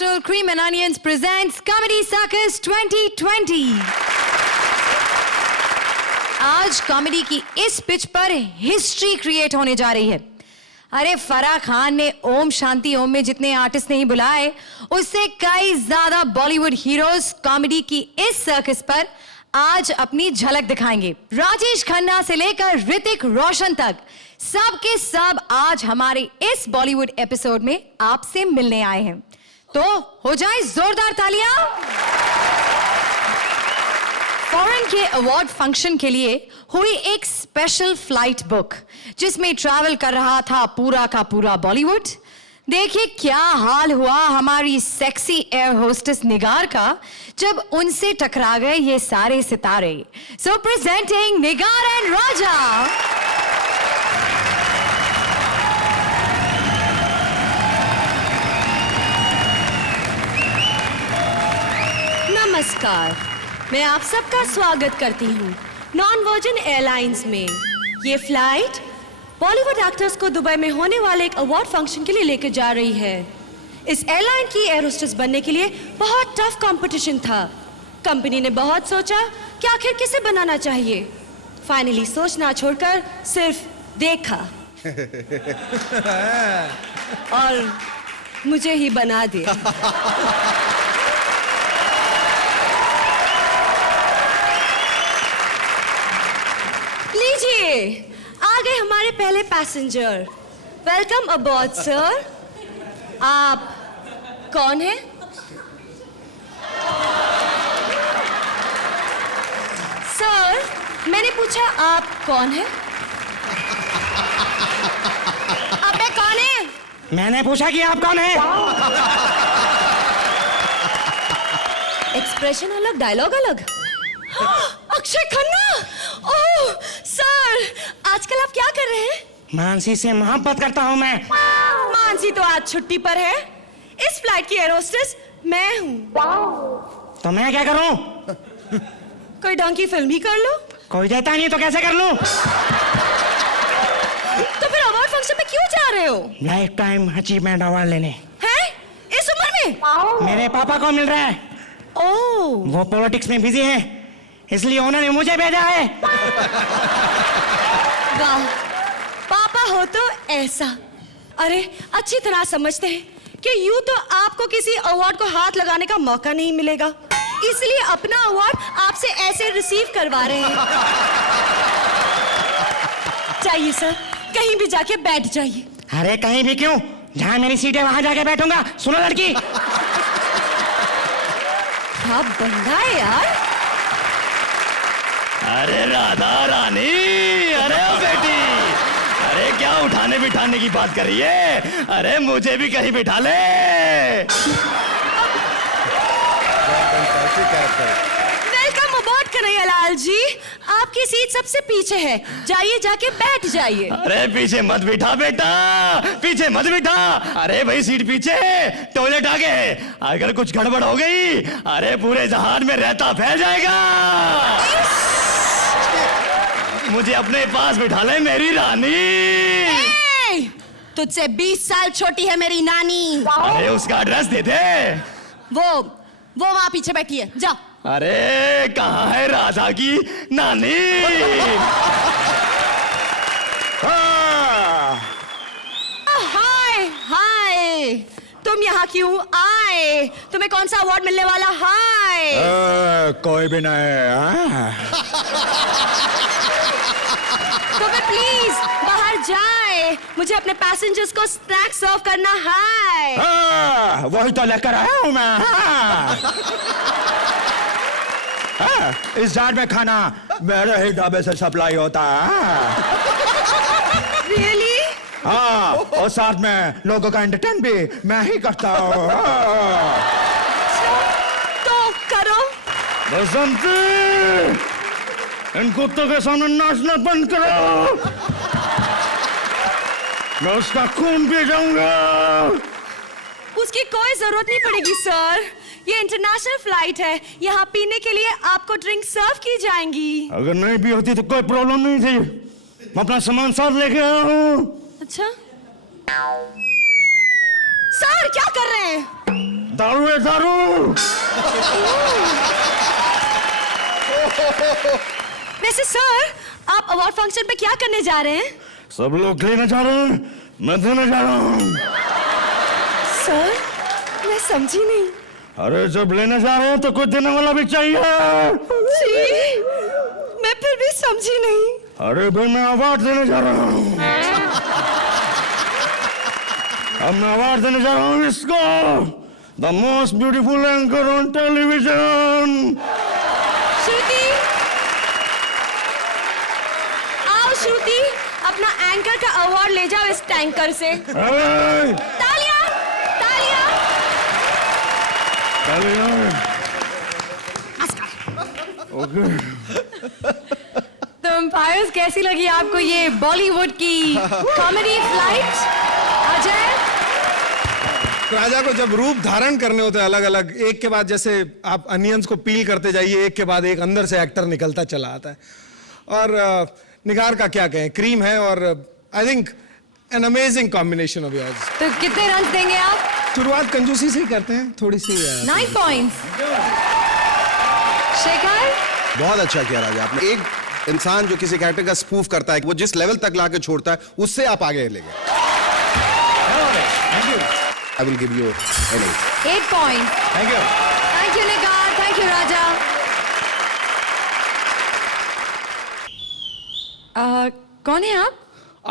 International Cream and Onions presents Comedy Circus 2020. आज comedy की इस पिच पर हिस्ट्री क्रिएट होने जा रही है। अरे फराह खान ने ओम शांति ओम में जितने आर्टिस्ट नहीं बुलाए, उससे कई ज्यादा बॉलीवुड हीरोज कॉमेडी की इस सर्कस पर आज अपनी झलक दिखाएंगे। राजेश खन्ना से लेकर ऋतिक रोशन तक सब के सब आज हमारे इस बॉलीवुड एपिसोड में आपसे मिलने आए हैं, तो हो जाए जोरदार तालियां। फॉरेन के अवार्ड फंक्शन के लिए हुई एक स्पेशल फ्लाइट बुक, जिसमें ट्रैवल कर रहा था पूरा का पूरा बॉलीवुड। देखिए क्या हाल हुआ हमारी सेक्सी एयर होस्टेस निगार का जब उनसे टकरा गए ये सारे सितारे। सो प्रेजेंटिंग निगार एंड राजा। नमस्कार, मैं आप सबका स्वागत करती हूँ नॉन वर्जिन एयरलाइंस में। ये फ्लाइट बॉलीवुड एक्टर्स को दुबई में होने वाले एक अवार्ड फंक्शन के लिए लेकर जा रही है। इस एयरलाइन की एयर होस्टेस बनने के लिए बहुत टफ कंपटीशन था। कंपनी ने बहुत सोचा कि आखिर किसे बनाना चाहिए। फाइनली सोचना छोड़कर सिर्फ देखा और मुझे ही बना दिया। लीजिए, आ गए हमारे पहले पैसेंजर। Welcome अबॉर्ड sir. आप कौन हैं? सर, मैंने पूछा आप कौन हैं? अबे कौन है? मैंने पूछा कि आप कौन हैं? एक्सप्रेशन अलग, डायलॉग अलग। अक्षय खन्ना! ओह सर, आजकल आप क्या कर रहे हैं? मानसी से मोहब्बत करता हूँ मैं। मानसी तो आज छुट्टी पर है। इस फ्लाइट की एयर होस्टेस मैं हूँ। तो मैं क्या करूँ? कोई ढंग की फिल्म ही कर लो। कोई देता नहीं तो कैसे कर लूँ? तो फिर अवार्ड फंक्शन में क्यों जा रहे हो? लाइफ टाइम अचीवमेंट अवार्ड लेने। हैं? इस उम्र में? मेरे पापा को मिल रहा है। ओह, वो पॉलिटिक्स में बिजी हैं, इसलिए उन्होंने मुझे भेजा है। वाह, पापा हो तो ऐसा। अरे अच्छी तरह समझते हैं कि यूं तो आपको किसी अवार्ड को हाथ लगाने का मौका नहीं मिलेगा, इसलिए अपना अवार्ड आपसे ऐसे रिसीव करवा रहे हैं। चाहिए सर, कहीं भी जाके बैठ जाइए। अरे कहीं भी क्यों, जहाँ मेरी सीट है वहां जाके बैठूंगा। सुनो लड़की, क्या बंदा है यार। अरे राधा रानी, अरे बेटी, अरे क्या उठाने बिठाने की बात कर रही है? अरे मुझे भी कहीं बिठा ले। वेलकम अबॉर्ड कन्हैयालाल जी। आपकी सीट सबसे पीछे है, जाइए जाके बैठ जाइए। अरे पीछे मत बिठा बेटा, पीछे मत बिठा। अरे भाई सीट पीछे, टॉयलेट आगे है। अगर कुछ गड़बड़ हो गई, अरे पूरे जहान में रहता फैल जाएगा। मुझे अपने पास बिठा ले मेरी रानी। तुझसे 20 साल छोटी है मेरी नानी। अरे उसका एड्रेस दे दे। वो वहां पीछे बैठी है, जाओ। अरे कहाँ है राधा की नानी? हाय हाय, तुम यहाँ क्यों आए? तुम्हें कौन सा अवार्ड मिलने वाला? हाय। कोई भी नहीं। तो फिर प्लीज बाहर जाए, मुझे अपने पैसेंजर्स को स्नैक्स सर्व करना है। वही तो लेकर आया हूँ मैं। इस जार में खाना मेरे ही ढाबे से सप्लाई होता है। रियली? हाँ, और साथ में लोगों का एंटरटेन भी मैं ही करता हूँ। तो करो। बसंती, इन कुत्तों के सामने नाचना बंद करो, मैं उसका खून पी जाऊंगा। उसकी कोई जरूरत नहीं पड़ेगी सर, ये इंटरनेशनल फ्लाइट है, यहाँ पीने के लिए आपको ड्रिंक सर्व की जाएंगी। अगर नहीं भी होती तो कोई प्रॉब्लम नहीं थी, मैं अपना सामान साथ लेके आया हूँ। अच्छा सर, क्या कर रहे हैं? दारू है दारू। वैसे सर, आप अवार्ड फंक्शन पे क्या करने जा रहे हैं? सब लोग लेना चाह रहे हैं, मैं देना चाह रहा हूँ। सर, मैं समझी नहीं। अरे जब लेना चाह रहे हैं तो कुछ देने वाला भी चाहिए। जी, मैं फिर भी समझी नहीं। अरे भाई मैं अवार्ड देने जा रहा हूँ। अब मैं अवार्ड देने जा रहा हूँ इसको, the most beautiful anchor on television. Shruti, आओ श्रुति, अपना एंकर का अवार्ड ले जाओ इस टैंकर से। अरे तालियां, तालियां। ओके, तो एम्पायर्स, कैसी लगी आपको ये बॉलीवुड की कॉमेडी फ्लाइट? अजय, राजा को जब रूप धारण करने होते हैं अलग अलग, एक के बाद, जैसे आप अनियंस को पील करते जाइए, एक के बाद एक अंदर से एक्टर निकलता चला आता है। और निगार का क्या कहें, क्रीम है, और I think an amazing combination of yours. तो कितने रन देंगे आप? शुरुआत कंजूसी से ही करते हैं, थोड़ी सी 9 पॉइंट्स। शेखर, बहुत अच्छा किया राजा आपने। एक इंसान जो किसी कैरेक्टर का स्पूफ करता है, वो जिस लेवल तक लाके छोड़ता है, उससे आप आगे ले गए। I will give you 8 points. Thank you. Thank you Nigar, thank you Raja. कौन है आप?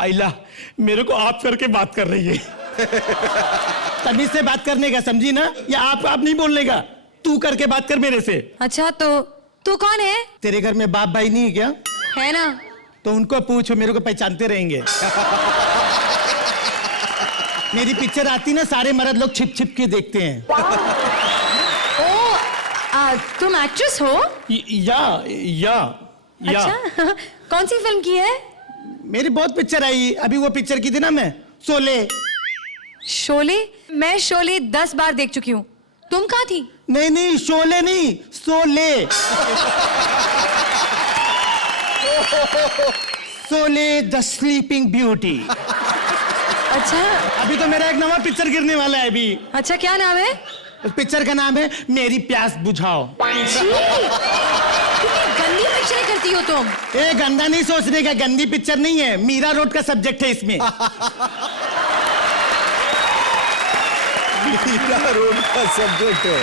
आइला, मेरे को आप करके बात कर रही है। तमीज से बात करने का, समझी ना? या आप नहीं बोलने का, तू करके बात कर मेरे से। अच्छा, तो तू कौन है? तेरे घर में बाप भाई नहीं है क्या? है ना। तो उनको पूछो, मेरे को पहचानते रहेंगे। मेरी पिक्चर आती ना, सारे मर्द लोग छिप छिप के देखते हैं। ओ, तुम एक्ट्रेस हो? या अच्छा, कौन सी फिल्म की है? मेरी बहुत पिक्चर आई, अभी वो पिक्चर की थी ना मैं, शोले। शोले? मैं शोले 10 बार देख चुकी हूँ। तुम कहाँ थी? नहीं, शोले नहीं, Sholay. Sholay the sleeping beauty. अच्छा अभी तो मेरा एक नया पिक्चर गिरने वाला है अभी। अच्छा, क्या नाम है? उस पिक्चर का नाम है मेरी प्यास बुझाओ। कितनी गंदी पिक्चरें करती हो तुम। ए, गंदा नहीं सोचने का, गंदी पिक्चर नहीं है, मीरा रोड का सब्जेक्ट है इसमें। मीरा रोड का सब्जेक्ट है।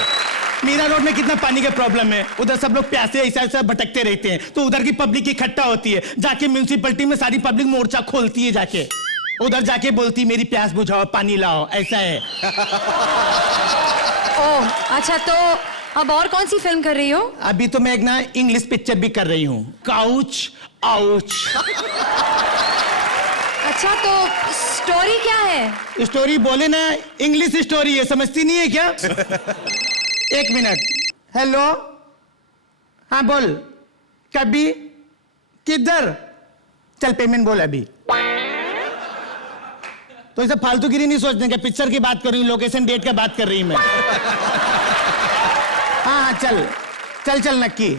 मीरा रोड में कितना पानी का प्रॉब्लम है, उधर सब लोग प्यासे ऐसा भटकते रहते हैं, तो उधर की पब्लिक इकट्ठा होती है, जाके म्यूनिसिपैलिटी में सारी पब्लिक मोर्चा खोलती है, जाके उधर जाके बोलती मेरी प्यास बुझाओ, पानी लाओ, ऐसा है। ओह, अच्छा, तो अब और कौन सी फिल्म कर रही हो? अभी तो मैं एक ना इंग्लिश पिक्चर भी कर रही हूँ, काउच आउच। अच्छा, तो स्टोरी क्या है? स्टोरी बोले ना, इंग्लिश स्टोरी है, समझती नहीं है क्या? एक मिनट। हेलो, हाँ बोल। कभी? किधर? चल पेमेंट बोल अभी। तो इसे फालतूगिरी नहीं सोचने का, पिक्चर की बात कर रही हूँ, लोकेशन डेट का बात कर रही हूँ मैं। हाँ, चल नक्की।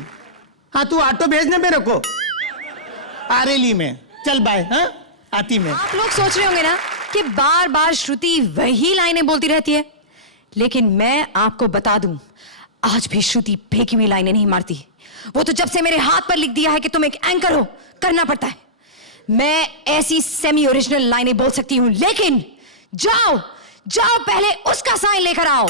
हाँ, तू ऑटो भेजना मेरे को आरेली में। चल बाय। हाँ, आती मैं। आप लोग सोच रहे होंगे ना कि बार बार श्रुति वही लाइनें बोलती रहती है, लेकिन मैं आपको बता दूं, आज भी श्रुति फेंकी हुई लाइनें नहीं मारती। वो तो जब से मेरे हाथ पर लिख दिया है कि तुम एक एंकर हो, करना पड़ता है। मैं ऐसी सेमी ओरिजिनल लाइनें बोल सकती हूं, लेकिन जाओ पहले उसका साइन लेकर आओ।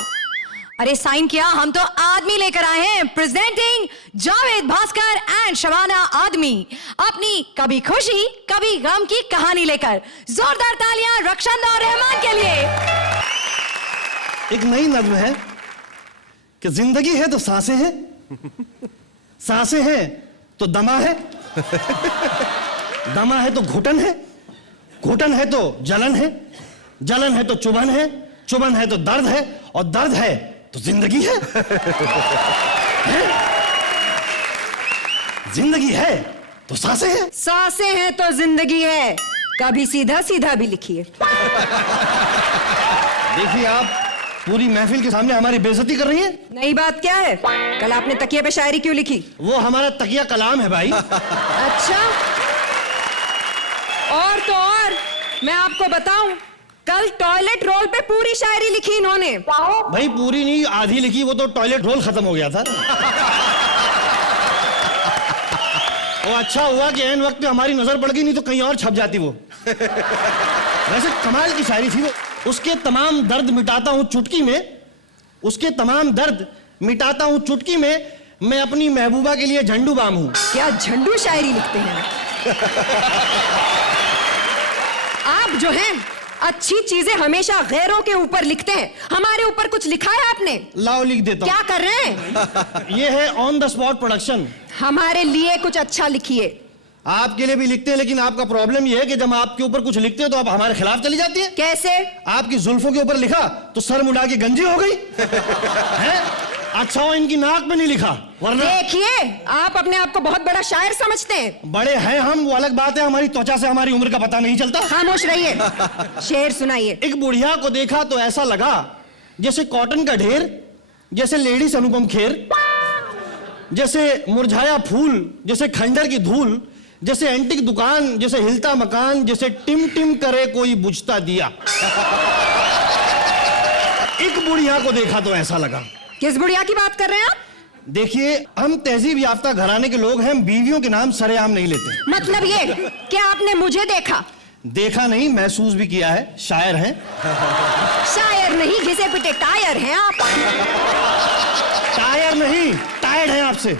अरे साइन किया, हम तो आदमी लेकर आए हैं। प्रेजेंटिंग जावेद भास्कर एंड शबाना आदमी, अपनी कभी खुशी कभी गम की कहानी लेकर। जोरदार तालियां रक्षांदा और रहमान के लिए। एक नई नज्म है कि जिंदगी है तो सांसें हैं, सांसें हैं तो दमा है, दमा है तो घुटन है, घुटन है तो जलन है, जलन है तो चुभन है, चुभन है तो दर्द है, और दर्द है तो जिंदगी है। जिंदगी है तो सांसें हैं, सांसें हैं तो जिंदगी है, कभी सीधा सीधा भी लिखिए। देखिए आप पूरी महफिल के सामने हमारी बेइज्जती कर रही हैं। नई बात क्या है? कल आपने तकिए पे शायरी क्यों लिखी? वो हमारा तकिया कलाम है भाई। अच्छा, और तो और मैं आपको बताऊं, कल टॉयलेट रोल पे पूरी शायरी लिखी इन्होंने। भाई पूरी नहीं, आधी लिखी, वो तो टॉयलेट रोल खत्म हो गया था। वो अच्छा हुआ कि ऐन वक्त पे हमारी नजर पड़ गई, नहीं तो कहीं और छप जाती वो। वैसे कमाल की शायरी थी वो। उसके तमाम दर्द मिटाता हूं चुटकी में, उसके तमाम दर्द मिटाता हूं चुटकी में, मैं अपनी महबूबा के लिए झंडू बाम हूं। क्या झंडू शायरी लिखते हैं आप। जो हैं अच्छी चीजें हमेशा गैरों के ऊपर लिखते हैं, हमारे ऊपर कुछ लिखा है आपने? लाओ लिख देता क्या कर रहे हैं? हूं। ये है ऑन द स्पॉट प्रोडक्शन। हमारे लिए कुछ अच्छा लिखिए। आपके लिए भी लिखते हैं, लेकिन आपका प्रॉब्लम यह है कि जब आपके ऊपर कुछ लिखते हैं तो आप हमारे खिलाफ चली जाती है। कैसे? आपकी जुल्फों के ऊपर लिखा तो सर मुड़ा के गंजी हो गई है? अच्छा हो इनकी नाक में नहीं लिखा, वरना। देखिए आप अपने आप को बहुत बड़ा शायर समझते हैं। बड़े हैं हम, वो अलग बात है, हमारी त्वचा से हमारी उम्र का पता नहीं चलता। खामोश रहिए, शेर सुनाइए। एक बुढ़िया को देखा तो ऐसा लगा जैसे कॉटन का ढेर, जैसे लेडीज अनुपम खेर, जैसे मुरझाया फूल, जैसे खंडर की धूल, जैसे एंटिक दुकान, जैसे हिलता मकान, जैसे टिम टिम करे कोई बुझता दिया। एक बुढ़िया को देखा तो ऐसा लगा। किस बुढ़िया की बात कर रहे हैं आप? देखिए हम तहजीब याफ्ता घराने के लोग हैं, बीवियों के नाम सरेआम नहीं लेते। मतलब ये क्या आपने मुझे देखा? देखा नहीं, महसूस भी किया है। शायर हैं। शायर नहीं, घिसे पिटे टायर हैं आप। टायर नहीं, टायर्ड हैं आपसे।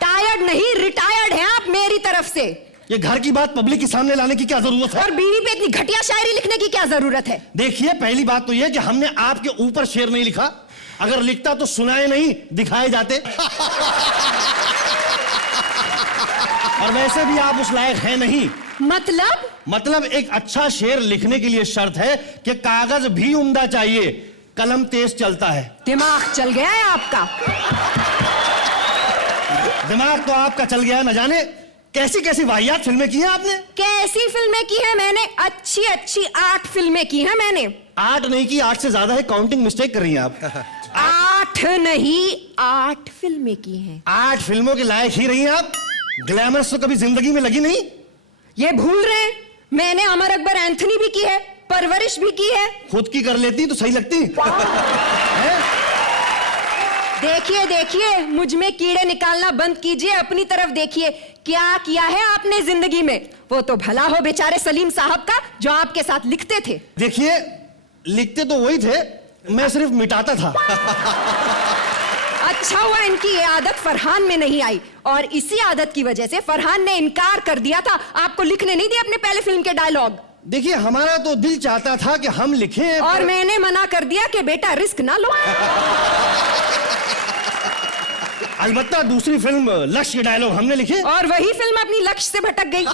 टायर्ड नहीं, रिटायर्ड हैं आप मेरी तरफ से। ये घर की बात पब्लिक के सामने लाने की क्या जरूरत है? और बीवी पे इतनी घटिया शायरी लिखने की क्या जरूरत है? देखिए पहली बात तो यह कि हमने आपके ऊपर शेर नहीं लिखा, अगर लिखता तो सुनाए नहीं दिखाए जाते। और वैसे भी आप उस लायक हैं नहीं। मतलब एक अच्छा शेर लिखने के लिए शर्त है कि कागज भी उम्दा चाहिए, कलम तेज चलता है। दिमाग चल गया है आपका। दिमाग तो आपका चल गया है, न जाने कैसी कैसी वाहियात फिल्में की हैं आपने। कैसी फिल्में की हैं मैंने? अच्छी अच्छी 8 फिल्में की हैं मैंने। 8 नहीं की, 8 से ज्यादा है, काउंटिंग मिस्टेक कर रही हैं आप। 8 नहीं, 8 फिल्में की हैं। 8 फिल्मों के लायक ही रही हैं आप। ग्लैमरस तो कभी जिंदगी में लगी नहीं। ये भूल रहे हैं, मैंने अमर अकबर एंथनी भी की है, परवरिश भी की है। खुद की कर लेती तो सही लगती है? देखिए देखिए, मुझ में कीड़े निकालना बंद कीजिए, अपनी तरफ देखिए। क्या किया है आपने जिंदगी में? वो तो भला हो बेचारे सलीम साहब का, जो आपके साथ लिखते थे। देखिए लिखते तो वही थे, मैं सिर्फ मिटाता था। अच्छा हुआ इनकी ये आदत फरहान में नहीं आई, और इसी आदत की वजह से फरहान ने इनकार कर दिया था, आपको लिखने नहीं दिया अपने पहले फिल्म के डायलॉग। देखिए हमारा तो दिल चाहता था कि हम लिखें, और मैंने मना कर दिया कि बेटा रिस्क ना लो। अलबत्ता दूसरी फिल्म लक्ष्य के डायलॉग हमने लिखे, और वही फिल्म अपनी लक्ष्य से भटक गई।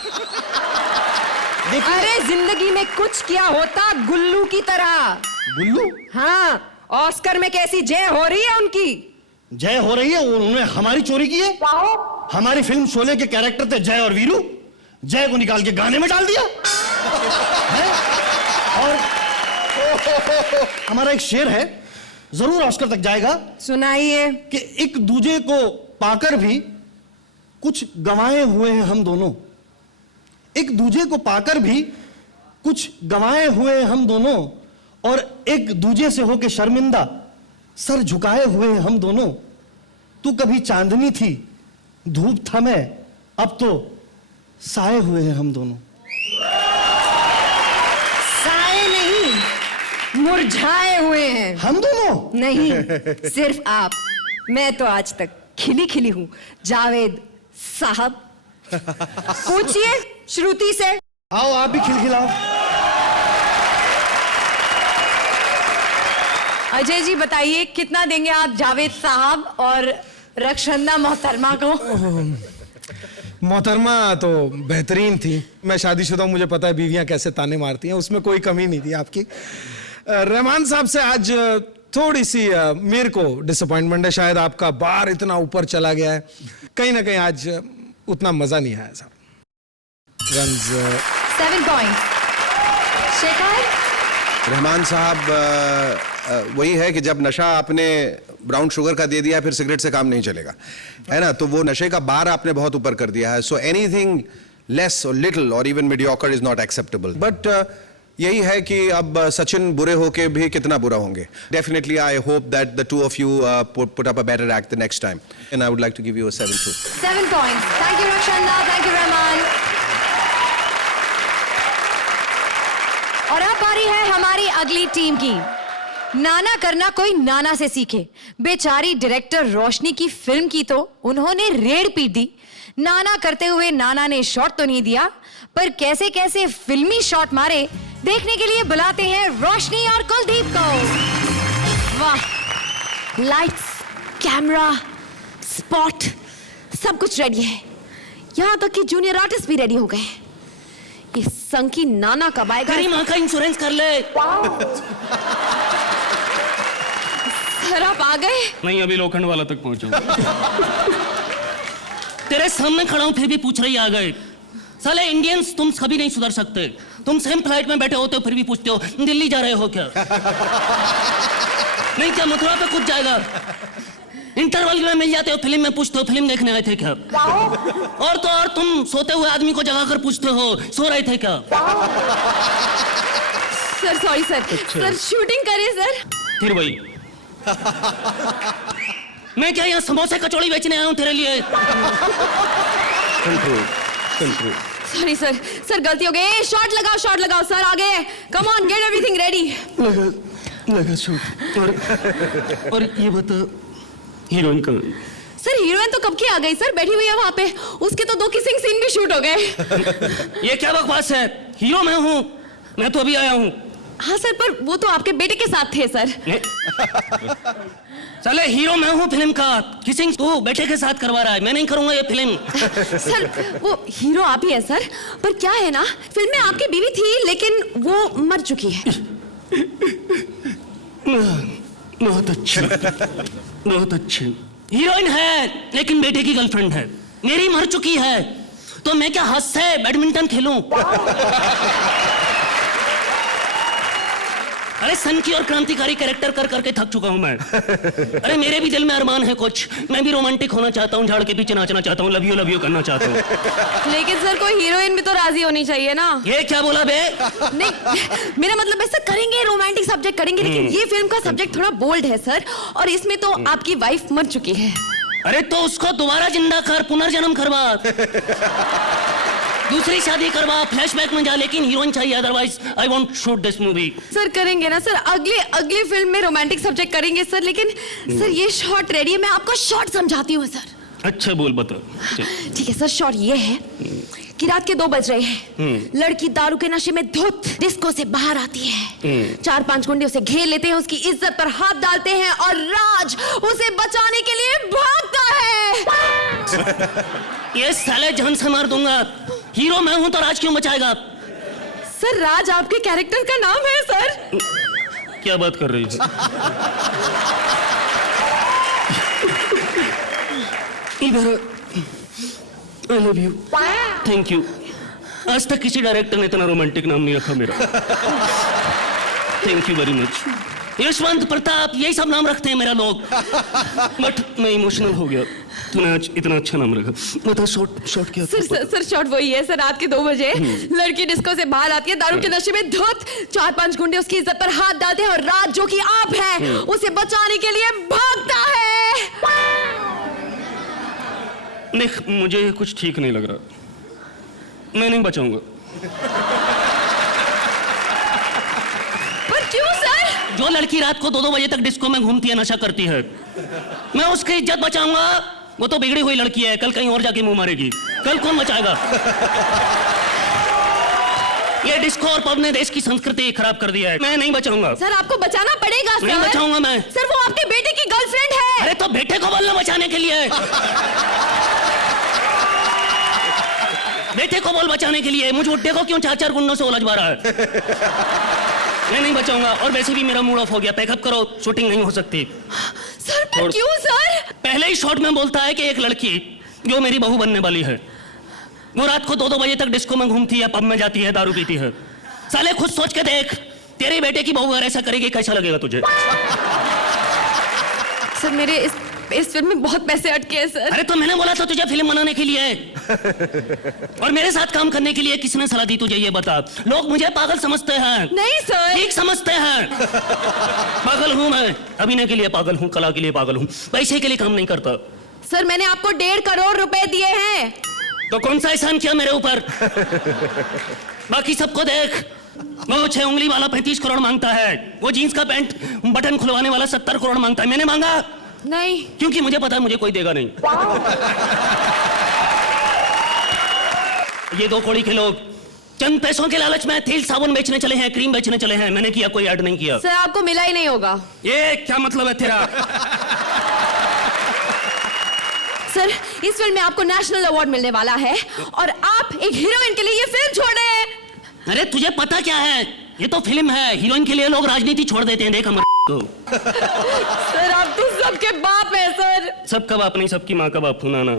अरे जिंदगी में कुछ किया होता गुल्लू की तरह। गुल्लू? हाँ, ऑस्कर में कैसी जय हो रही है उनकी। जय हो रही है, उन्होंने हमारी चोरी की है। हमारी फिल्म शोले के कैरेक्टर थे जय और वीरू, जय को निकाल के गाने में डाल दिया है? और हमारा एक शेर है, जरूर ऑस्कर तक जाएगा। सुनाइए। कि एक दूजे को पाकर भी कुछ गंवाए हुए हैं हम दोनों। एक दूजे को पाकर भी कुछ गंवाए हुए हैं हम दोनों, और एक दूजे से होके शर्मिंदा सर झुकाए हुए हैं हम दोनों। तू कभी चांदनी थी, धूप था मैं, अब तो साए हुए हैं हम दोनों। साए नहीं, मुरझाए हुए हैं हम दोनों नहीं, सिर्फ आप। मैं तो आज तक खिली खिली हूं जावेद साहब। पूछिए श्रुति से। आओ आप भी खिलखिलाओ। अजय जी बताइए, कितना देंगे आप जावेद साहब और रक्षंदा मोहतरमा को? मोहतरमा तो बेहतरीन थी। मैं शादीशुदा हूं, मुझे पता है बीवियां कैसे ताने मारती हैं, उसमें कोई कमी नहीं थी आपकी। रहमान साहब से आज थोड़ी सी मेरे को डिसअपॉइंटमेंट है, शायद आपका बार इतना ऊपर चला गया है, कहीं ना कहीं आज उतना मजा नहीं आया साहब। 7 पॉइंट। शेखर? रहमान साहब वही है कि जब नशा आपने ब्राउन शुगर का दे दिया फिर सिगरेट से काम नहीं चलेगा, है ना? तो वो नशे का बार आपने बहुत ऊपर कर दिया है। सो एनीथिंग लेस और लिटिल और even mediocre is not acceptable. But यही है कि अब सचिन बुरे होके भी कितना बुरा होंगे. Definitely, I hope that the two of you put up a better act the next time. And I would like to give you a 7-2. 7 points. Thank you, Rakshanda. Thank you, Rahman. और अब बारी है हमारी अगली team की. नाना करना कोई नाना से सीखे. बेचारी डायरेक्टर रोशनी की फिल्म की तो उन्होंने रेड पीट दी. नाना करते हुए नाना ने शॉट तो नहीं दिया, पर कैसे कैसे फिल्मी शॉट मारे देखने के लिए बुलाते हैं रोशनी और कुलदीप को. वाह, लाइट्स, कैमरा, स्पॉट, सब कुछ रेडी है. यहाँ तक कि जूनियर आर्टिस्ट भी रेडी हो गए. ये संकी नाना कब आएगा? तेरी माँ का इंश्योरेंस कर ले. सर आप आ गए? नहीं, अभी लोखंड वाला तक पहुंचा. तेरे सामने खड़ा हूं फिर भी पूछ रही आ गए. साले इंडियंस, तुम कभी नहीं सुधर सकते. तुम सेम फ्लाइट में बैठे होते हो फिर भी पूछते हो दिल्ली जा रहे हो क्या? नहीं, क्या मथुरा पे कूद जाएगा? इंटरवल में मिल जाते हो फिल्म में, पूछते हो फिल्म देखने आए थे क्या? और तो और तुम सोते हुए आदमी को जगा कर पूछते हो सो रहे थे क्या? Sir sorry sir. Sir shooting करें सर. फिर वही. मैं क्या यहाँ समोसे कचौड़ी बेचने आया हूँ तेरे लिए? Control. Sorry sir. सर गलती हो गई. शॉट लगाओ सर. आगे come on, get everything ready. लगा शूट. और ये बता हीरोइन कहाँ है? सर हीरोइन तो कब की आ गई सर, बैठी हुई है वहाँ पे. उसके तो 2 किसिंग सीन भी शूट हो गए. ये क्या बकवास है? हीरो मैं हूँ, मैं तो अभी आया हूँ. हाँ सर, पर वो तो आपके बेटे के साथ थे सर. साले हीरो मैं हूँ फिल्म का. किसिंग तू बेटे के साथ करवा रहा है, मैं नहीं करूंगा ये फिल्म. सर वो हीरो आप ही है सर, पर क्या है ना, फिल्म में आपकी बीवी थी लेकिन वो मर चुकी है. बहुत अच्छी. हीरोइन है लेकिन बेटे की गर्लफ्रेंड है. मेरी मर चुकी है तो मैं क्या हंस से बैडमिंटन खेलूं? अरे सन की और क्रांतिकारी कैरेक्टर कर करके थक चुका हूं मैं. अरे मेरे भी दिल में अरमान है कुछ. मैं भी रोमांटिक होना चाहता हूं, झाड़ के पीछे नाचना चाहता हूं, लव यू करना चाहता हूं. लेकिन सर कोई हीरोइन भी तो राजी होनी चाहिए ना. ये क्या बोला बे? नहीं, मेरा मतलब है सर करेंगे, रोमांटिक सब्जेक्ट करेंगे, लेकिन ये फिल्म का सब्जेक्ट थोड़ा बोल्ड है सर, और इसमें तो आपकी वाइफ मर चुकी है. अरे तो उसको दोबारा जिंदा कर, पुनर्जन्म करवा, दूसरी शादी करवा, फ्लैशबैक में जा, लेकिन हीरोइन चाहिए, otherwise I won't shoot this movie. Sir करेंगे ना सर, अगली फिल्म में रोमांटिक सब्जेक्ट करेंगे सर, लेकिन सर ये शॉट रेडी है. मैं आपको शॉट समझाती हूँ सर. अच्छा बोल बता. ठीक है सर. शॉट ये है कि रात के 2 बज रहे हैं. लड़की दारू के नशे में धुत डिस्को से बाहर आती है. 4-5 गुंडे उसे घेर लेते हैं, उसकी इज्जत पर हाथ डालते हैं और राज उसे बचाने के लिए भागता है. ये साले जान से मार दूंगा. हीरो मैं हूं तो राज क्यों बचाएगा? सर राज आपके कैरेक्टर का नाम है सर. क्या बात कर रही है? इधर I love you. Thank you. आज तक किसी डायरेक्टर ने इतना रोमांटिक नाम नहीं रखा मेरा. Thank you very much. Yashwant, Pratap, यही सब नाम रखते हैं मेरा लोग. बट मैं इमोशनल हो गया. तूने आज इतना अच्छा नाम रखा. बता शॉट क्या था? सर शॉट वही है सर. रात के 2 बजे लड़की डिस्को से बाहर आती है, दारू के नशे में धुत. 4-5 गुंडे उसकी इज्जत पर हाथ डालते हैं और राज जो कि आप हैं उसे बचाने के लिए भागता है. देख, मुझे कुछ ठीक नहीं लग रहा. मैं नहीं बचाऊंगा. पर क्यों सर? जो लड़की रात को 2-2 बजे तक डिस्को में घूमती है, नशा करती है, मैं उसकी इज्जत बचाऊंगा? वो तो बिगड़ी हुई लड़की है, कल कहीं और जाके मुंह मारेगी. कल कौन बचाएगा? ये डिस्को और पब ने देश की संस्कृति खराब कर दिया है. मैं नहीं बचाऊंगा. सर आपको बचाना पड़ेगा सर. नहीं बचाऊंगा मैं. सर वो आपके बेटे की गर्लफ्रेंड है. अरे तो बेटे को बोलना बचाने के लिए. बेटे को बोल बचाने के लिए. मुझे बुड्ढे को क्यों 4-4 गुंडों से उलझवा रहा है? मैं नहीं बचाऊंगा. और वैसे भी मेरा मूड ऑफ हो गया. पैकअप करो, शूटिंग नहीं हो सकती. सर पर क्यों सर? पहले ही शॉट में बोलता है कि एक लड़की जो मेरी बहू बनने वाली है, वो रात को 2-2 बजे तक डिस्को में घूमती है, पब में जाती है, दारू पीती है. साले खुद सोच के देख, तेरे बेटे की बहू अगर ऐसा करेगी, कैसा लगेगा तुझे? सर मेरे इस फिल्म में बहुत पैसे अटके हैं सर. अरे तो मैंने बोला था तुझे फिल्म बनाने के लिए. और मेरे साथ काम करने के लिए किसने सलाह दी तुझे ये बता? लोग मुझे पागल समझते हैं। नहीं सर। ठीक समझते हैं। पागल हूं मैं, अभिनय के लिए पागल हूं, कला के लिए पागल हूं, पैसे के लिए काम नहीं करता। सर मैंने आपको 1.5 करोड़ रुपए दिए हैं। तो कौन सा एहसान किया मेरे ऊपर? बाकी सबको देख, वो 6 उंगली वाला 35 करोड़ मांगता है, वो जीन्स का पैंट बटन खुलवाने वाला 70 करोड़ मांगता है। मैंने मांगा नहीं, क्योंकि मुझे पता है मुझे कोई देगा नहीं। ये 2 कौड़ी के लोग चंद पैसों के लालच में तेल साबुन बेचने चले हैं, क्रीम बेचने चले हैं। मैंने किया, कोई ऐड नहीं किया। सर आपको मिला ही नहीं होगा। ये क्या मतलब है तेरा? सर इस फिल्म में आपको नेशनल अवार्ड मिलने वाला है और आप एक हीरोइन के लिए ये फिल्म छोड़ रहे हैं। अरे तुझे पता क्या है, ये तो फिल्म है, हीरोइन के लिए लोग राजनीति छोड़ देते हैं। देख हम को। सर आप तो सबके बाप है सर। सबका बाप नहीं, सबकी माँ का बाप हूं। ना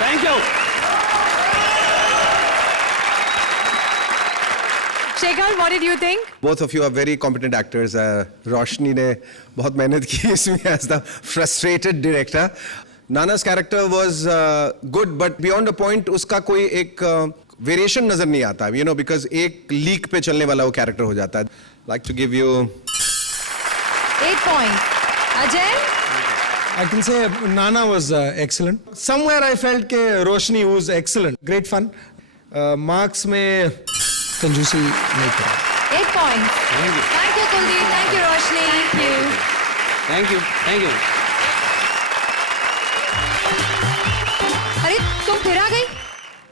thank you. Shekhar, what did you think? Both of you are very competent actors. रोशनी ने बहुत मेहनत की इसमें as the frustrated director. Nana's character was good, but beyond a point उसका कोई एक वेरिएशन नजर नहीं आता, you know, because एक लीक पे चलने वाला वो कैरेक्टर हो जाता है. Like to give you 8 points. Ajay? I can say Nana was excellent. Somewhere I felt के रोशनी was excellent. Great fun. Marks में कंजूसी नहीं करा. 8 points. Thank you Kuldeep, thank you Roshni. Thank you. अरे तुम फिर आ गई?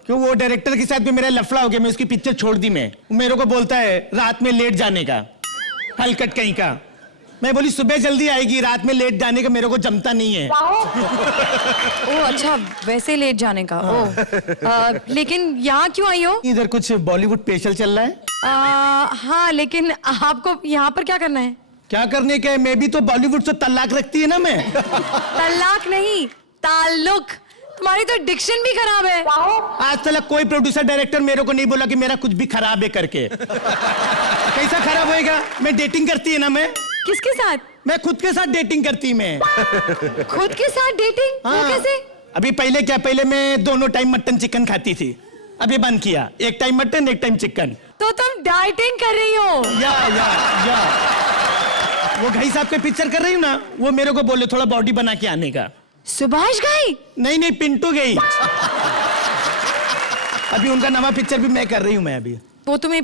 क्यों, वो डायरेक्टर के साथ भी मेरा लफड़ा हो गया, मैं उसकी पिक्चर छोड़ दी। मैं मेरे को बोलता है रात में लेट जाने का, हलकट कहीं का। मैं बोली सुबह जल्दी आएगी, रात में लेट जाने का मेरे को जमता नहीं है। ओ अच्छा, वैसे लेट जाने का। ओ लेकिन यहाँ क्यों आई हो? इधर कुछ बॉलीवुड स्पेशल चल रहा है। हाँ, लेकिन आपको यहाँ पर क्या करना है? क्या करने का है, मैं भी तो बॉलीवुड से तलाक रखती है ना मैं। तलाक नहीं, ताल्लुक। तुम्हारी तो डिक्शन भी खराब है। आज तक कोई प्रोड्यूसर डायरेक्टर मेरे को नहीं बोला कि मेरा कुछ भी खराब है करके। कैसा खराब होएगा? मैं डेटिंग करती है ना मैं। किसके साथ? मैं खुद के साथ डेटिंग करती मैं। खुद के साथ डेटिंग? वो हाँ। कैसे? अभी पहले क्या, पहले मैं दोनों टाइम मटन चिकन खाती थी, अभी बंद किया, एक टाइम मटन एक टाइम चिकन। तो तुम डाइटिंग कर रही हो? या वो घाई साहब के पिक्चर कर रही हूँ ना, वो मेरे को बोले थोड़ा बॉडी बना के आने का। सुभाष घाई? नहीं, पिंटू गई। अभी उनका नवा पिक्चर भी मैं कर रही हूँ मैं अभी। वो तुम्हें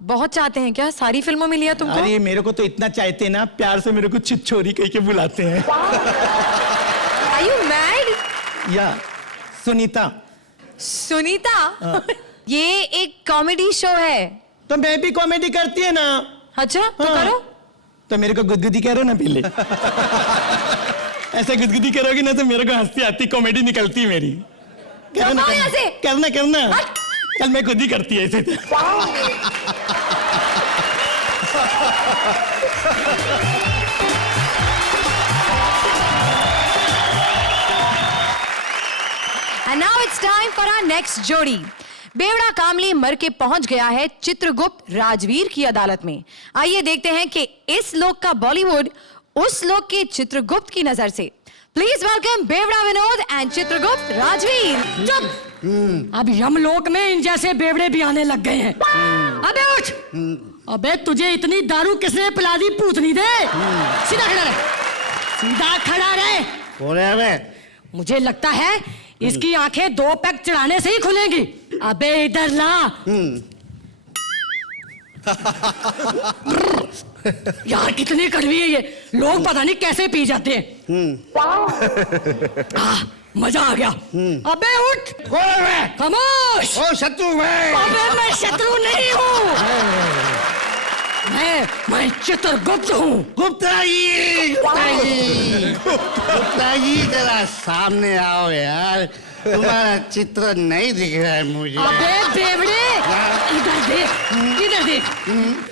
बहुत चाहते हैं क्या? सारी फिल्मों में लिया तुमको? अरे मेरे को तो इतना चाहते ना, प्यार से मेरे को छिछोरी कह के बुलाते हैं। Are you mad? या सुनीता। सुनीता? ये एक कॉमेडी शो है। तो मैं भी कॉमेडी करती है ना। अच्छा, तो हाँ। करो। तो मेरे को गुदगुदी करो ना पहले। ऐसे गुदगुदी करोगी ना तो मेरे को हंसी आती, कॉमेडी निकलती मेरी। आओ यहाँ से। करना। कल मैं खुद ही करती है ऐसे। And now it's time for our next जोड़ी। बेवड़ा कामली मर के पहुंच गया है चित्रगुप्त राजवीर की अदालत में। आइए देखते हैं कि इस लोक का बॉलीवुड उस लोक के चित्रगुप्त की नजर से। प्लीज वेलकम बेवड़ा विनोद एंड चित्रगुप्त राजवीर। चुप! अब यमलोक में इन जैसे बेवड़े भी आने लग गए हैं। अबे उठ! अबे तुझे इतनी दारू किसने पिला दी पूतनी दे? सीधा खड़ा रहे, सीधा खड़ा रहे। मुझे लगता है इसकी आंखें 2 पैक चढ़ाने से ही खुलेंगी। अबे इधर ला। यार कितनी कड़वी है ये, लोग पता नहीं कैसे पी जाते हैं। मजा आ गया। अबे उठ! खामोश! ओ शत्रु मैं। अबे मैं शत्रु नहीं हूँ, मैं चित्रगुप्त हूँ। गुप्ता जी जरा सामने आओ यार, तुम्हारा चित्र नहीं दिख रहा है मुझे। अबे बेवड़े, इधर देख।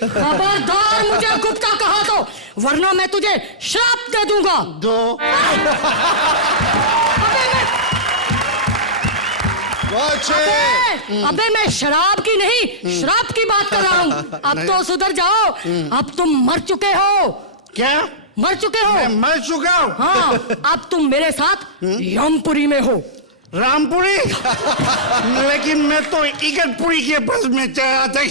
खबरदार मुझे गुप्ता कहा तो, वरना मैं तुझे श्राप दे दूंगा। अबे मैं शराब की नहीं, श्राप की बात कर रहा हूँ। अब तो सुधर जाओ, अब तुम मर चुके हो। क्या? मर चुके हो। मैं मर चुका हूँ। हाँ, अब तुम मेरे साथ यमपुरी में हो। रामपुरी लेकिन मैं तो इगतपुरी के बस में चढ़ा था।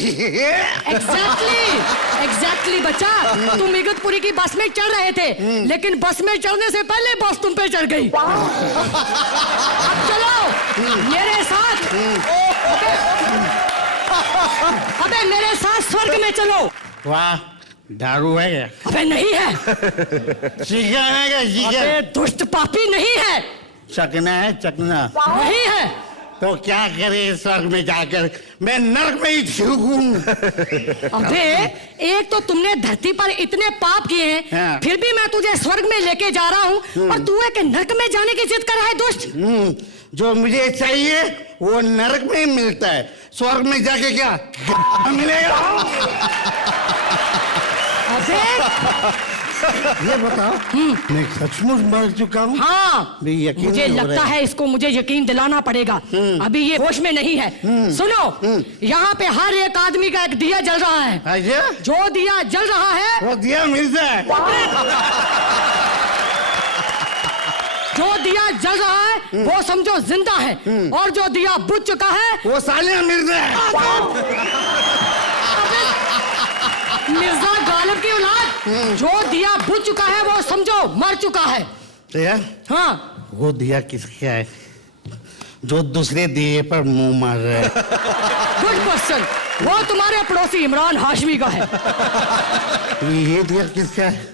एग्जैक्टली बच्चा, तुम इगतपुरी की बस में चढ़ रहे थे, लेकिन बस में चढ़ने से पहले बस तुम पे चढ़ गई। अब चलो मेरे साथ, अबे मेरे साथ स्वर्ग में चलो। वाह, दारू है क्या? अबे नहीं है। चिकन है क्या? चिकन? अबे दुष्ट पापी नहीं है। चकना है? चकना नहीं है। तो क्या करे स्वर्ग में जाकर? मैं नरक में ही झुकूं। अबे एक तो तुमने धरती पर इतने पाप किए हैं, हाँ। फिर भी मैं तुझे स्वर्ग में लेके जा रहा हूँ और तू एक नरक में जाने की जिद कर रहा है दुष्ट। जो मुझे चाहिए वो नरक में ही मिलता है, स्वर्ग में जाके क्या मिलेगा? अबे ये बताओ, मैं सचमुच मर चुका हूँ? हाँ, भी यकीन मुझे नहीं हो लगता रहा है इसको मुझे यकीन दिलाना पड़ेगा। अभी ये होश में नहीं है। सुनो, यहाँ पे हर एक आदमी का एक दिया जल रहा है। अच्छा? जो दिया जल रहा है वो दिया मिलता है? जो दिया जल रहा है वो समझो जिंदा है, और जो दिया बुझ चुका है वो साले मिलता है। मिर्जा गालिब की औलाद, जो दिया बुझ चुका है वो समझो मर चुका है। क्या? हाँ, वो दिया किसका है जो दूसरे दिए पर मुंह मार रहा है? Good question. वो तुम्हारे पड़ोसी इमरान हाशमी का है। ये दिया किसका है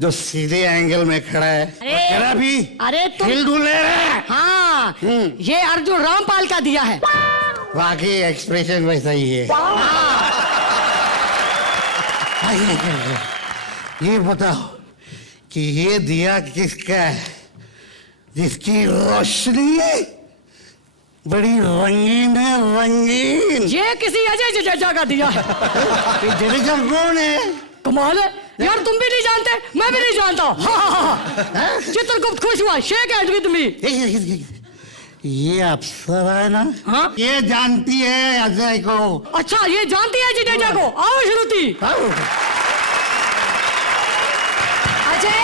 जो सीधे एंगल में खड़ा है? खड़ा भी अरे तुम हिल-डुल रहा है। हाँ, ये अर्जुन रामपाल का दिया है। वाकई एक्सप्रेशन वैसा ही है। ये बताओ कि ये दिया किसका है जिसकी रोशनी बड़ी रंगीन है? रंगीन। ये किसी अजय जडेजा का दिया है। ये जडेजा कौन है? कमाल है यार, तुम भी नहीं जानते, मैं भी नहीं जानता। हाँ। चित्रगुप्त खुश हुआ, शेक हैंड विद मी। ये अप्सरा है ना? हाँ? ये जानती है अजय को। अच्छा, ये जानती है जडेजा को। आओ श्रुति। अजय,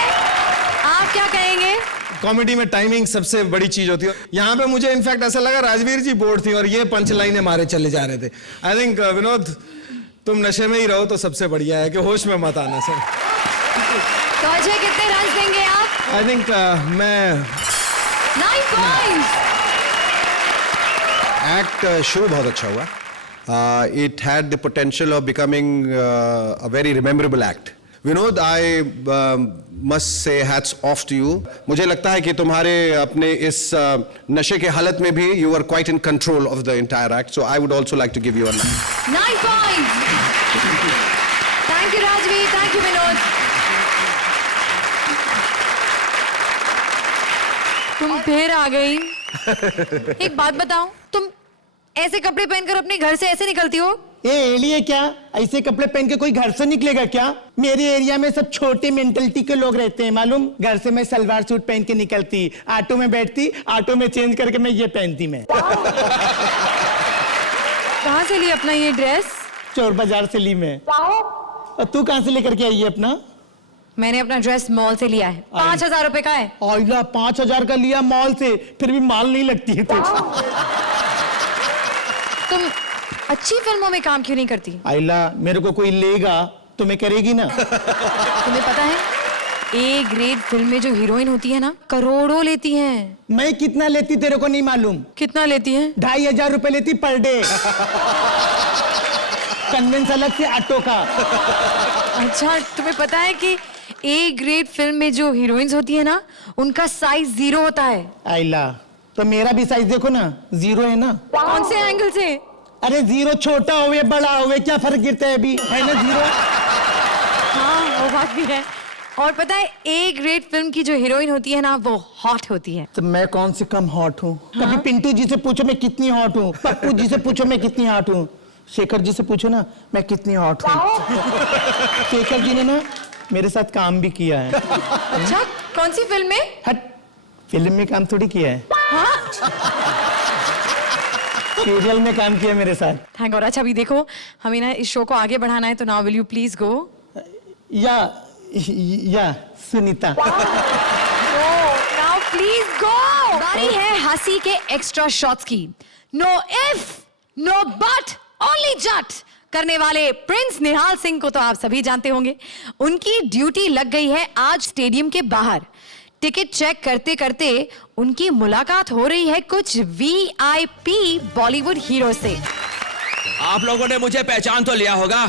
आप क्या कहेंगे? कॉमेडी में टाइमिंग सबसे बड़ी चीज होती है। यहाँ पे मुझे इनफैक्ट ऐसा लगा राजवीर जी बोर्ड थी और ये पंच लाइनें मारे चले जा रहे थे। आई थिंक विनोद, तुम नशे में ही रहो तो सबसे बढ़िया है कि होश में मत आना सर। तो अजय कितने रन देंगे आप? आई थिंक मैं 9 पॉइंट्स। एक्ट शुरू बहुत अच्छा हुआ. It had the potential of becoming a very rememberable act. Vinod, I must say hats off to you. मुझे लगता है कि तुम्हारे अपने इस नशे के हालत में भी you were quite in control of the entire act. So I would also like to give you a 9 points. Thank you Rajveer, thank you Vinod. तुम फिर आ गई. एक बात बताओ, तुम ऐसे कपड़े पहनकर अपने घर से ऐसे निकलती हो? ये एलिए क्या, ऐसे कपड़े पहन के कोई घर से निकलेगा क्या? मेरे एरिया में सब छोटे मेंटलिटी के लोग रहते हैं मालूम. घर से मैं सलवार सूट पहन के निकलती, ऑटो में बैठती, ऑटो में चेंज करके मैं ये पहनती. मैं कहाँ से ली अपना ये ड्रेस? चोर बाजार से ली मैं. और तू कहाँ से लेकर के आई है अपना? मैंने अपना ड्रेस मॉल से लिया है. 5,000 रुपए का है. आइला 5,000 का लिया मॉल से, फिर भी माल नहीं लगती है तुझ. तुम अच्छी फिल्मों में काम क्यों नहीं करती? आइला, मेरे को कोई लेगा तो मैं करेगी ना. तुम्हें पता है ए ग्रेड फिल्म में जो हीरोइन होती है ना, करोड़ों लेती हैं. मैं कितना लेती तेरे को नहीं मालूम. कितना लेती हैं? 2,500 रुपए लेती पर डे. कन्वेंस अलग से ऑटो का. अच्छा, तुम्हें पता है कि ए ग्रेड फिल्म में जो हीरोइंस होती है ना, उनका साइज 0 होता है. आइला, तो मेरा भी साइज देखो ना, 0 है ना. कौन से एंगल से? अरे 0 छोटा होवे बड़ा होवे क्या फर्क गिरता है अभी, है ना 0. हाँ, वो बात भी है. और पता है ए ग्रेड फिल्म की जो हीरोइन होती है ना, वो हॉट होती है. तो मैं कौन से कम हॉट हूँ? कभी पिंटू जी से पूछो मैं कितनी हॉट हूँ, पप्पू जी से पूछो मैं कितनी हॉट हूँ, शेखर जी से पूछो ना मैं कितनी हॉट हूँ. शेखर जी ने ना मेरे साथ काम भी किया है. अच्छा, कौन सी फिल्म में? हट, फिल्म में काम थोड़ी किया है. सीरियल में काम किया मेरे साथ. Thank God. अच्छा, अभी देखो, हमें ना इस शो को आगे बढ़ाना है, तो now will you please go? या या सुनीता। Now please go. बारी है हंसी के एक्स्ट्रा शॉट्स की। No if no but only जट करने वाले प्रिंस निहाल सिंह को तो आप सभी जानते होंगे। उनकी ड्यूटी लग गई है आज स्टेडियम के बाहर। टिकट चेक करते करते उनकी मुलाकात हो रही है कुछ VIP बॉलीवुड हीरो से। आप लोगों ने मुझे पहचान तो लिया होगा।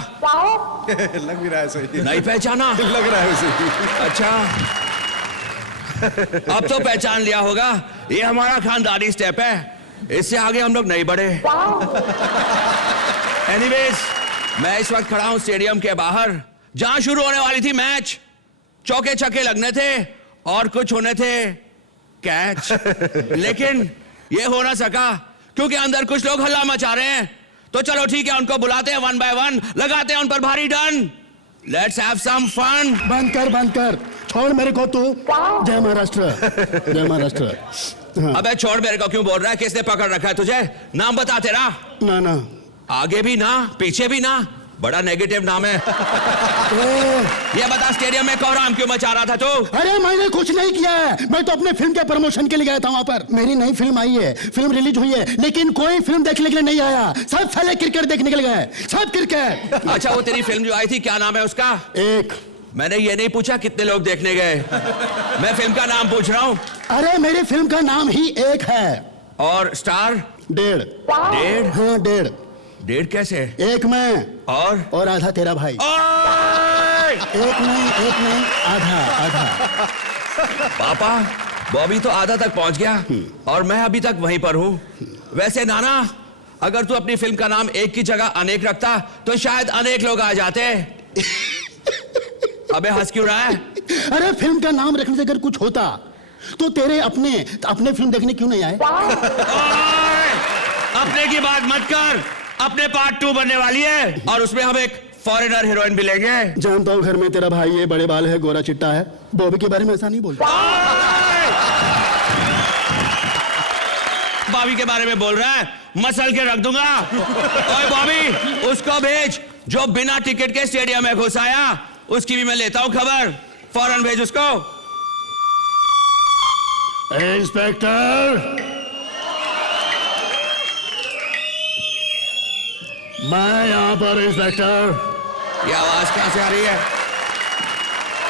लग भी रहा है सही। नहीं पहचाना? लग रहा है सही। अच्छा, अब तो पहचान लिया होगा। ये हमारा खानदानी स्टेप है, इससे आगे हम लोग नहीं बढ़े। एनीवेज, मैं इस वक्त खड़ा हूं स्टेडियम के बाहर, जहां शुरू होने वाली थी मैच। चौके छक्के लगने थे और कुछ होने थे कैच, लेकिन ये हो ना सका क्योंकि अंदर कुछ लोग हल्ला मचा रहे हैं। तो चलो ठीक है, उनको बुलाते हैं 1 by 1, लगाते हैं उन पर भारी done. Let's have some fun. बंद कर, छोड़ मेरे को तू। जय महाराष्ट्र, जय महाराष्ट्र। हाँ। अबे छोड़, मेरे को क्यों बोल रहा है? किसने पकड़ रखा है तुझे? नाम बता तेरा। ना आगे भी ना, पीछे भी ना, बड़ा नेगेटिव नाम है। ये बता, स्टेडियम में कोहराम क्यों मचा रहा था तू? अरे मैंने कुछ नहीं किया है, मैं तो अपने फिल्म के प्रमोशन के लिए गया था वहां पर। मेरी नई फिल्म आई है, फिल्म रिलीज हुई है, लेकिन कोई फिल्म देखने के लिए नहीं आया। सब साले क्रिकेट देखने के लिए गए, सब क्रिकेट। अच्छा, वो तेरी फिल्म जो आई थी, क्या नाम है उसका? एक। मैंने ये नहीं पूछा कितने लोग देखने गए, मैं फिल्म का नाम पूछ रहा हूँ। अरे मेरी फिल्म का नाम ही एक है। और स्टार? 1.5। हाँ 1.5। 1.5 कैसे? एक मैं और आधा तेरा भाई। एक नहीं आधा। पापा, बॉबी तो आधा तक पहुंच गया और मैं अभी तक वहीं पर हूँ। वैसे नाना, अगर तू अपनी फिल्म का नाम एक की जगह अनेक रखता तो शायद अनेक लोग आ जाते। अबे हंस क्यों रहा है? अरे फिल्म का नाम रखने से अगर कुछ होता तो तेरे अपने फिल्म देखने क्यों नहीं आए? अपने की बात मत कर, अपने पार्ट 2 बनने वाली है और उसमें हम एक फॉरेनर हीरोइन भी लेंगे। जानता हूँ घर में तेरा भाई है, बड़े बाल है, गोरा चिट्टा है। बॉबी के बारे में ऐसा नहीं बोलता। बॉबी के बारे में बोल रहा है, मसल के रख दूंगा। ओए बॉबी, उसको भेज जो बिना टिकट के स्टेडियम में घुस आया। उसकी भी मैं लेता हूं खबर, फौरन भेज उसको। इंस्पेक्टर, मैं यहाँ पर। इंस्पेक्टर, ये आवाज कहां से आ रही है?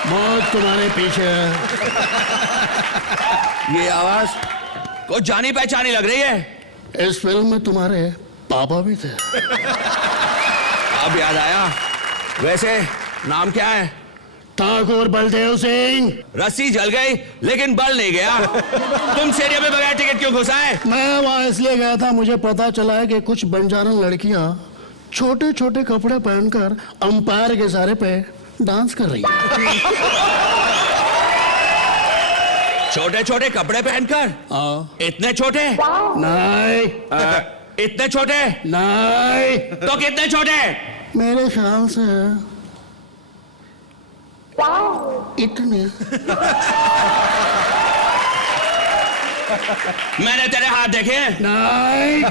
मौत तुम्हारे पीछे है। ये आवाज कुछ जानी पहचानी लग रही है। इस फिल्म में तुम्हारे पापा भी थे। अब याद आया। वैसे नाम क्या है? ठाकुर बलदेव सिंह। रस्सी जल गई लेकिन बल नहीं गया। तुम स्टेडियम में बगैर टिकट क्यों घुस आए? मैं वहां इसलिए गया था, मुझे पता चला है कि कुछ बंजारन लड़कियां छोटे छोटे कपड़े पहनकर अंपायर के इशारे पे डांस कर रही है। छोटे छोटे कपड़े पहनकर? इतने छोटे? नहीं। इतने छोटे? नहीं। तो कितने छोटे? मेरे ख्याल से इतने। मैंने तेरे हाथ देखे? नहीं।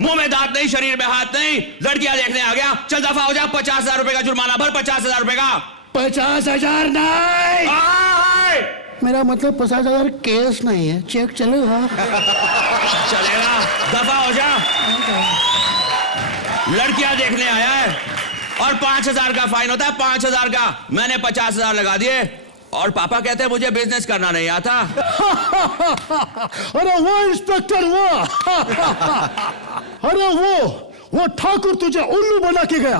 मुंह में दांत नहीं, शरीर में हाथ नहीं, लड़कियां देखने आ गया। चल दफा हो जा, 50,000 रुपए का जुर्माना भर। 50,000 रुपए का। 50,000 नहीं। मेरा मतलब 50,000 केस नहीं है, चेक चलेगा। चलेगा, दफा हो जा। लड़कियां देखने आया है और 5,000 का फाइन होता है, 5,000 का। मैंने 50,000 लगा दिए और पापा कहते हैं मुझे बिजनेस करना नहीं आता। अरे वो इंस्पेक्टर, अरे वो ठाकुर तुझे उल्लू बना के गया।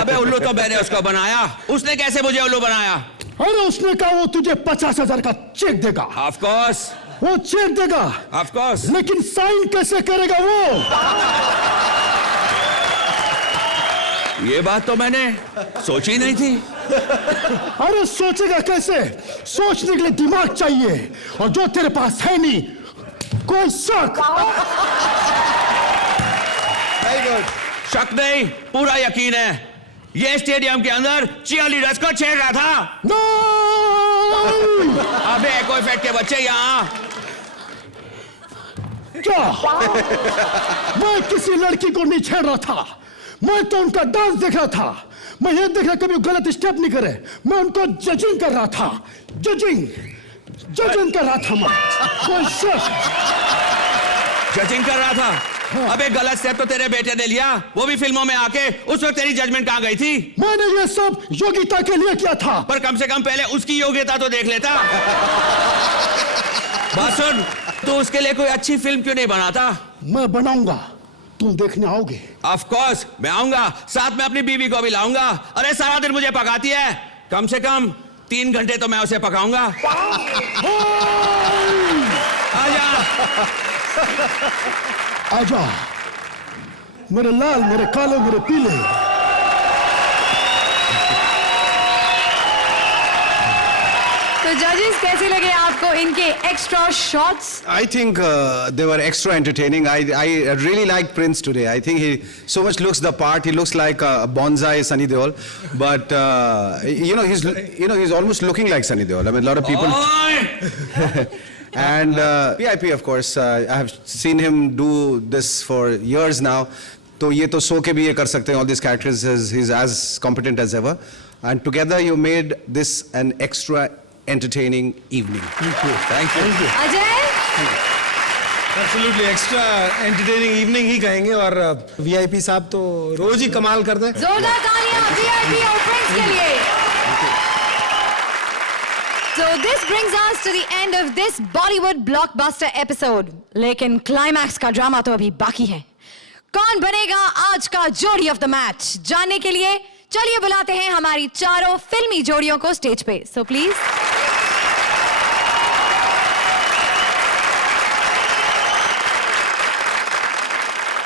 अबे उल्लू तो मैंने उसको बनाया, उसने कैसे मुझे उल्लू बनाया? अरे उसने कहा वो तुझे 50,000 का चेक देगा। Of course. वो चेक देगा, ऑफ कोर्स। लेकिन साइन कैसे करेगा वो? ये बात तो मैंने सोची नहीं थी। अरे सोचेगा कैसे? सोचने के लिए दिमाग चाहिए, और जो तेरे पास है नहीं। कोई शक? Very good. शक नहीं, पूरा यकीन है। ये स्टेडियम के अंदर चीयरलीडर्स को छेड़ रहा था। अबे एको इफेक्ट के बच्चे यहाँ। क्या? मैं किसी लड़की को नहीं छेड़ रहा था, मैं तो उनका डांस देख रहा था। मैं ये देख रहा कभी गलत स्टेप नहीं करे। मैं उनको जजिंग कर रहा था, जजिंग कर रहा था मैं। कोई शक। जजिंग कर रहा था? अबे गलत स्टेप तो तेरे बेटे ने लिया, वो भी फिल्मों में आके। उस वक्त तेरी जजमेंट कहाँ गई थी? मैंने ये सब योग्यता के लिए किया था। पर कम से कम पहले उसकी योग्यता तो देख लेता। बात सुन, तू उसके लिए कोई अच्छी फिल्म क्यों नहीं बनाता? मैं बनाऊंगा, तुम देखने आओगे? ऑफ कोर्स मैं आऊंगा, साथ में अपनी बीवी को भी लाऊंगा। अरे सारा दिन मुझे पकाती है, कम से कम 3 घंटे तो मैं उसे पकाऊंगा। आजा। आजा मेरे लाल, मेरे काले, मेरे पीले। तो जजेस कैसे लगे आपको इनके extra shots? I think they were extra entertaining. I really like Prince today. I think he so much looks the part. He looks like a bonsai Sunny Deol, but he's almost looking like Sunny Deol. I mean, a lot of people. And PIP, of course, I have seen him do this for years now. तो ये तो सो के भी ये कर सकते हैं. All these characters, he's as competent as ever. And together you made this an extra entertaining evening. Thank you. Ajay, absolutely extra entertaining evening he कहेंगे। और वीआईपी साहब तो रोज ही कमाल करते हैं। जोरदार तालियां VIP और फ्रेंड्स के लिए। So this brings us to the end of this Bollywood blockbuster episode. लेकिन क्लाइमैक्स का ड्रामा तो अभी बाकी है। कौन बनेगा आज का जोड़ी ऑफ द मैच? जानने के लिए चलिए बुलाते हैं हमारी चारों फिल्मी जोड़ियों को स्टेज पे। So please.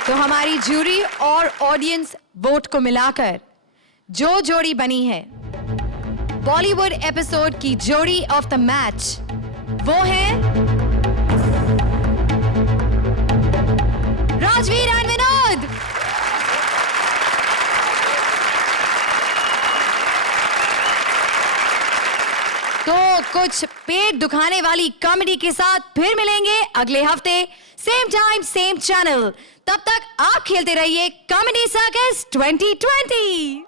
तो हमारी जूरी और ऑडियंस वोट को मिलाकर जो जोड़ी बनी है बॉलीवुड एपिसोड की जोड़ी ऑफ द मैच, वो है राजवीर एंड विनोद। तो कुछ पेट दुखाने वाली कॉमेडी के साथ फिर मिलेंगे अगले हफ्ते, सेम टाइम सेम चैनल। तब तक आप खेलते रहिए कॉमेडी सर्कस 2020।